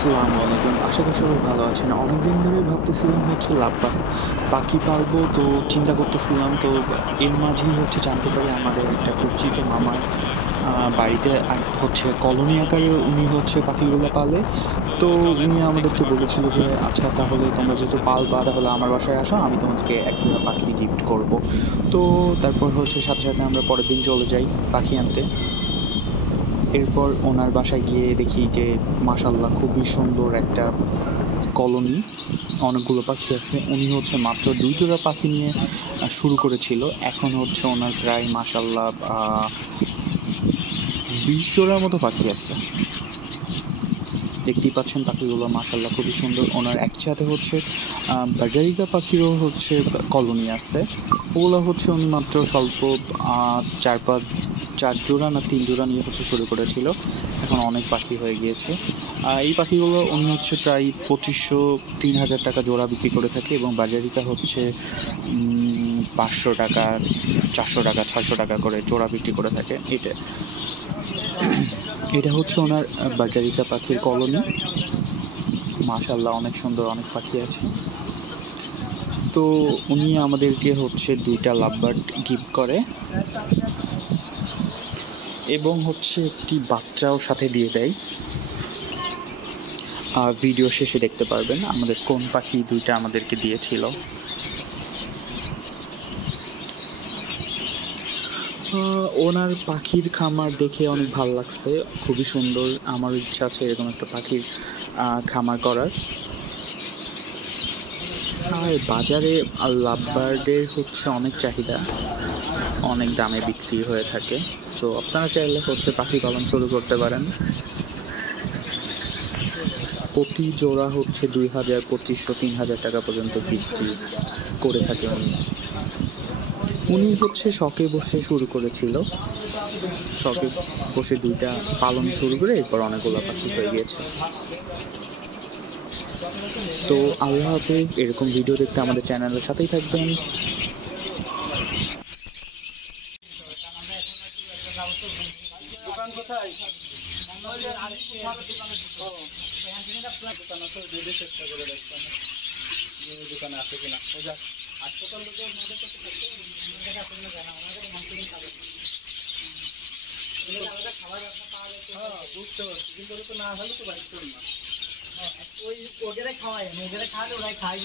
আসসালামু আলাইকুম। আশা করি সবাই ভালো আছেন। অনেকদিন ধরেই ভাবতেছিলাম লাভবান পাখি পালবো, তো চিন্তা করতেছিলাম। তো এর মাঝেই জানতে পারি আমাদের একটা পরিচিত মামার বাড়িতে কলোনি আকারে উনি পাখিগুলো পালে। তো উনি আমাদেরকে বলেছিল যে আচ্ছা, তাহলে তোমরা যেহেতু পালবা তাহলে আমার বাসায় আসো, আমি তোমাদেরকে এক জোড়া পাখি গিফট করব। তো তারপর সাথে সাথে আমরা পরের দিন চলে যাই পাখি আনতে। এরপর ওনার বাসায় গিয়ে দেখি যে মাশাআল্লাহ খুবই সুন্দর একটা কলোনি, অনেকগুলো পাখি আছে। উনি মাত্র 2 জোড়া পাখি নিয়ে শুরু করেছিল। এখন ওনার প্রায় মাশাআল্লাহ 20 জোড়ার মতো পাখি আছে। দেখতেই পাচ্ছেন পাখিগুলো মাশাআল্লাহ খুবই সুন্দর। ওনার একসাথে বাজারিকা পাখিরও কলোনি আছে। ওগুলো উনি মাত্র স্বল্প 4 জোড়া না 3 জোড়া নিয়ে শুরু করেছিল। এখন অনেক পাখি হয়ে গিয়েছে। এই পাখিগুলো উনি প্রায় 2500-3000 টাকা জোড়া বিক্রি করে থাকে, এবং বাজারিকা 500 টাকা, 400 টাকা, 600 টাকা করে জোড়া বিক্রি করে থাকে। এটা ওনার বাজারিকা পাখির কলোনি। মাশাআল্লাহ অনেক সুন্দর, অনেক পাখি আছে। তো উনি আমাদেরকে 2টা লাভবার্ড গিফট করে, এবং একটি বাচ্চাও সাথে দিয়ে দেয়। ভিডিও শেষে দেখতে পারবেন আমাদের কোন পাখি 2টা আমাদেরকে দিয়েছিল। ওনার পাখির খামার দেখে অনেক ভালো লাগছে, খুবই সুন্দর। আমার ইচ্ছা আছে এরকম একটা পাখির খামার করার। আর বাজারে লাভবার্ডের অনেক চাহিদা, অনেক দামে বিক্রি হয়ে থাকে। সো আপনারা চাইলে পাখি পালন শুরু করতে পারেন। প্রতি জোড়া 2000, 2500-3000 টাকা পর্যন্ত বিক্রি করে থাকে উনি শখে বসে শুরু করেছিল। শখে বসে 2টা পালন শুরু করে এরপর অনেকগুলো পাখি হয়ে গিয়েছে। তো আল্লাহ হাফেজ। এরকম ভিডিও দেখতে আমাদের চ্যানেলের সাথেই থাকবেন। দোকান কোথায়? দোকানে আছে কিনা হাসপাতাল বুঝতে পারছি, কিন্তু ওরা তো না হলে তো বাড়িতে না। ওই ওদের খাওয়ায়, ওদের খাওয়ালে ওরাই খাই।